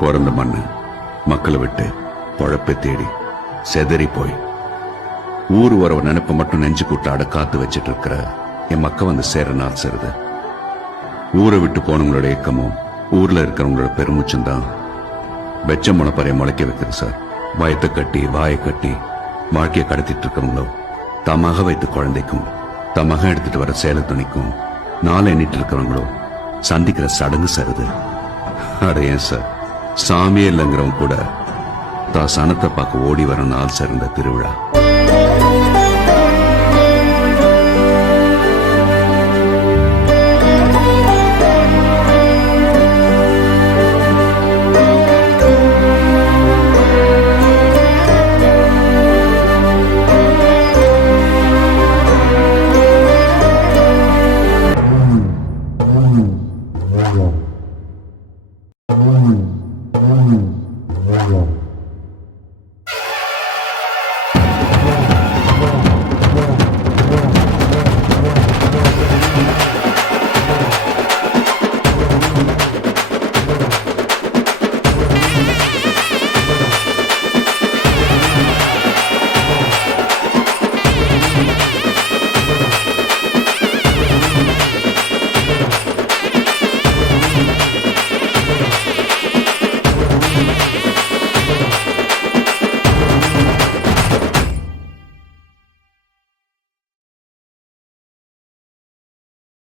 பிறந்த மண்ணு மக்களை விட்டு பொழப்பை தேடி செதறி போய் ஊர் உறவு நினைப்ப மட்டும் நெஞ்சு கூட்டாட காத்து வச்சிட்டு இருக்கிற என் மக்க வந்து சேர நாள் சேருது. ஊரை விட்டு போனவங்களோட இயக்கமும் ஊர்ல இருக்கிறவங்களோட பெருமூச்சும் தான் வெச்ச முளைப்பறைய முளைக்க வைக்குது சார். வயத்தை கட்டி வாயை கட்டி வாழ்க்கையை கடத்திட்டு இருக்கிறவங்களோ தமாக வைத்த குழந்தைக்கும் தமாக எடுத்துட்டு வர சேலை துணிக்கும் நாளை எண்ணிட்டு இருக்கிறவங்களோ சந்திக்கிற சடங்கு சருது. அட ஏன் சார், சாமியே இல்லைங்கிறவங்க கூட தான் சனத்தை பார்க்க ஓடி வர நாள் சேர்ந்த திருவிழா. Mm-hmm.